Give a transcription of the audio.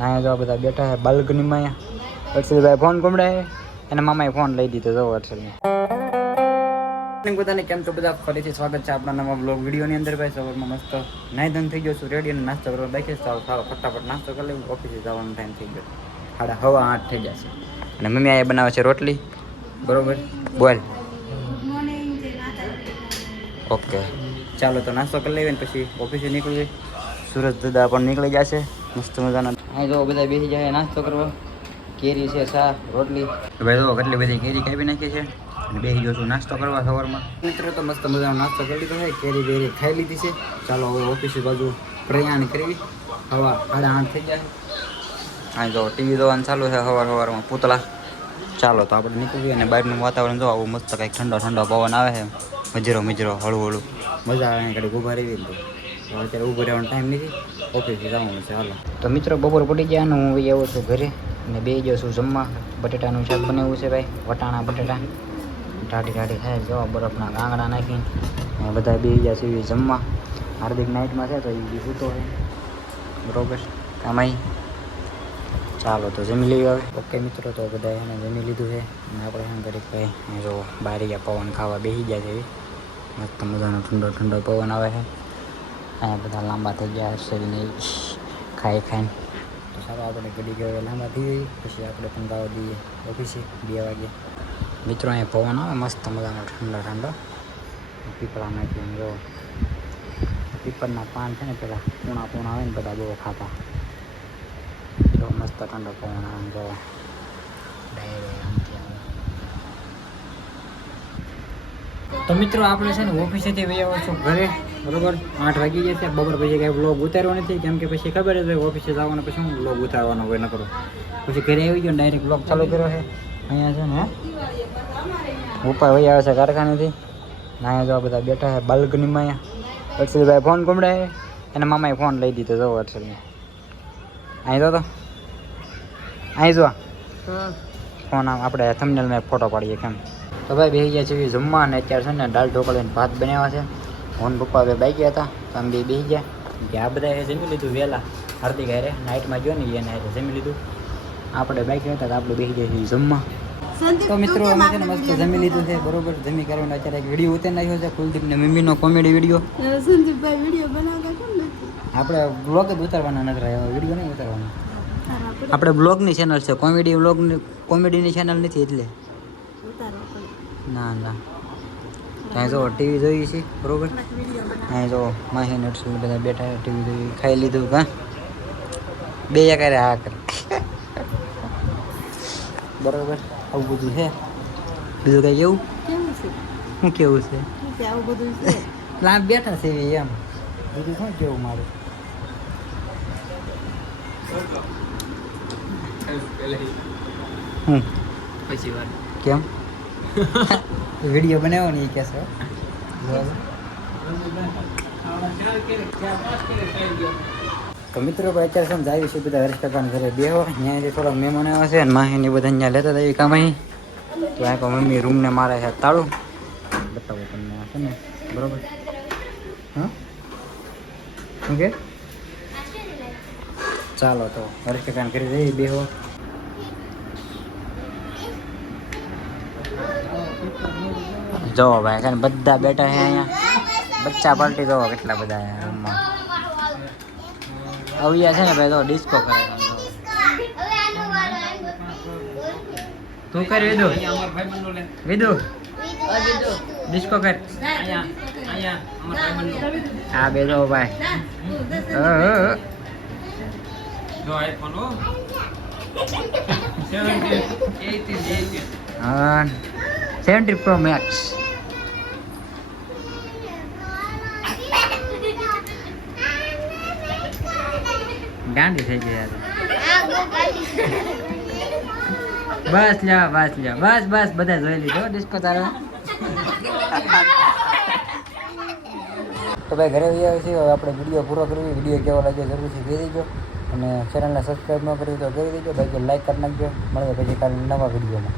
ના જો બધા બેઠા છે બાલ્કની માં. હર્ષલભાઈ ફોન કમડાય અને મામાએ ફોન લઈ દીધો જો હર્ષલને. બધાને કેમ તો બધા ફરીથી સ્વાગત છે આપણા નવા બ્લોગ વિડીયોની અંદર. ભાઈ સવારમાં મસ્ત નાઈ ધન થઈ ગયો છું, રેડી અને નાસ્તો કરવા બાકી છે. ફટાફટ નાસ્તો કરી લઉં, ઓફિસે જવાનો ટાઈમ થઈ ગયો. 7:30 થઈ જશે અને મમ્મી આ બનાવે છે રોટલી. બરોબર બોલ. ઓકે ચાલો તો નાસ્તો કરી લઈએ ને પછી ઓફિસે નીકળીએ. સુરજ દાદા પણ નીકળી જશે મસ્ત મજાના. અહીં જો બધા બેસી જાય નાસ્તો કરવા. કેરી છે, શાક, રોટલી. ભાઈ જો કેટલી બધી કેરી કાપી નાખી છે અને બેસી ગયો છું નાસ્તો કરવા સવારમાં. મિત્રો તો મસ્ત મજાનો નાસ્તો કરી લીધો છે, કેરી બેરી ખાઈ લીધી છે. ચાલો હવે ઓફિસે બાજુ પ્રયાણ કરવી. 8:30 થઈ જાય. અહીં જો ટીવી જોવાનું ચાલુ છે સવારમાં પૂતળા. ચાલો તો આપણે નીકળીએ અને બહારનું વાતાવરણ જો આવું મસ્ત કંઈક ઠંડો ઠંડો પવન આવે છે. મજરો હળવું હળવું મજા આવે. ઘડી ઊભા રહી તો અત્યારે ઊભો રહેવાનો ટાઈમ નથી, ઓફિસે જવાનું છે. હાલો તો મિત્રો બપોર પડી ગયા અને હું આવ્યો છું ઘરે અને બે ગયો છું જમવા. બટેટાનું શાક બનાવ્યું છે ભાઈ, વટાણા બટેટા ટાઢી થાય. જો બરફના ગાંગડા નાખીને બધા બે ગયા છે જમવા. હાર્દિક નાઇટમાં છે તો એ બી સૂતો હોય. બરોબર કામાઈ. ચાલો તો જમી લઈએ હવે. ઓકે મિત્રો તો બધા એને જમી લીધું છે અને આપણે એમ કરી ભાઈ જો બારીયા પવન ખાવા બેસી ગયા છે. મસ્ત મજાનો ઠંડો ઠંડો પવન આવે છે. અહીંયા બધા લાંબા થઈ ગયા શરીરને ખાઈને. તો સારું આપણે ઘડી ગયો લાંબા થઈ જઈએ પછી આપણે પણ ગાવા દઈએ ઓફિસે 2 વાગે. મિત્રો અહીંયા પવન આવે મસ્ત મજાનો ઠંડો પીપળા નાખીને જો પીપળના પાન છે ને પેલા પૂણા આવે ને બધા બહુ ખાતા. જો મસ્ત ઠંડો પવન આવે જો તો મિત્રો આપણે છે ને ઓફિસેથી વહી આવ્યો છું ઘરે. બરોબર 8 વાગી ગયા છે. બપોર પછી કાંઈ બ્લોગ ઉતાર્યો નથી કેમ કે પછી ખબર જ હોય ઓફિસે જવાનું પછી હું બ્લોગ ઉતારવાનો હોય ન કરું. પછી ઘરે આવી ગયો ડાયરેક્ટ બ્લોગ ચાલુ કર્યો છે. અહીંયા છે ને ઉપર વહી આવે છે કારખાનેથી. અહીંયા જો બધા બેઠા છે બાલ્કનીમાં. અહીંયા હર્ષલભાઈ ફોન કમડાય અને મામાએ ફોન લઈ દીધો જો હર્ષલને. અહીં જો જો ફોન આપણે થંબનેલમાં ફોટો પાડીએ કેમ. તો ભાઈ બેસી ગયા છે જમવા અને અત્યારે છે ને દાળ ઢોકળીને ભાત બનાવ્યા છે. ફોન પપ્પા બે બાઈ ગયા હતા તો આમ બે બેસી ગયા કે આ બધા જમી લીધું વહેલા. હાર્દિક હારે નાઇટમાં ગયો ને એને હારે જમી લીધું. આપણે બાઈ ગયા હતા તો આપણે બેસી ગયા છીએ જમવા. તો મિત્રો અમે છે ને મસ્ત જમી લીધું છે. બરોબર જમી કરીને અત્યારે એક વિડીયો ઉતારી નાખ્યો છે કુલદીપ ને મમ્મીનો કોમેડી વિડીયો. સંદીપભાઈ વિડીયો બનાવતા કેમ નથી? આપણે બ્લોગ જ ઉતારવાના નથી રહ્યા, વિડીયો નહીં ઉતારવાના. આપણે બ્લોગની ચેનલ છે, કોમેડીની ચેનલ નથી એટલે. ના ત્યાં જો ટીવી જોઈએ છે. બરોબર અહીંયા જો માહી નટસુ બધા બેઠા ટીવી જોઈએ. ખાઈ લીધું કાં બે કરે હા કરે. બરોબર આવું બધું છે. બીજું કઈ એવું શું કેવું છે? આવું બધું છે. લાંબ બેઠા છે એમ બીજું શું કેવું મારું. હું પછી વાર કેમ વિડીયો બનાવ્યો ને એ કહેશો. તો મિત્રો અત્યારે સમજ આવી છે બધા હર્ષ કાકાને ઘરે બેહો. ત્યાંથી થોડા મહેમાન આવ્યા છે અને માહીને બધા અહીંયા લેતા હતા કામ અહીં. તો આ તો મમ્મી રૂમને મારે છે તાળું. બતાવો તમને છે ને. બરોબર હા ઓકે ચાલો તો હર્ષ કાકાને ઘરે જઈએ બેહો. જો ભાઈ છે ને બધા બેઠા છે અહીંયા. બચ્ચા પાર્ટી જોવો કેટલા બધા રૂમમાં. અવિયા છે ને ભાઈ તો ડિસ્કો કરે. તું કર વિદુ ડિસ્કો કર. હા બે જો ભાઈ. હા 70 Pro Max. ગાંડી થઈ ગઈ યાર. બસ બધા જોઈ લીધો ડિસ્કો તારો. તો ભાઈ ઘરે આવ્યા છીએ. હવે આપણે વિડીયો પૂરો કરવી. વિડીયો કેવો લાગ્યો જરૂરથી કહી દેજો અને ચેનલને સબસ્ક્રાઈબ ન કરી તો કરી દેજો. બાકી લાઈક કરી નાખજો. મળીએ પછી કાલે નવા વિડીયોમાં.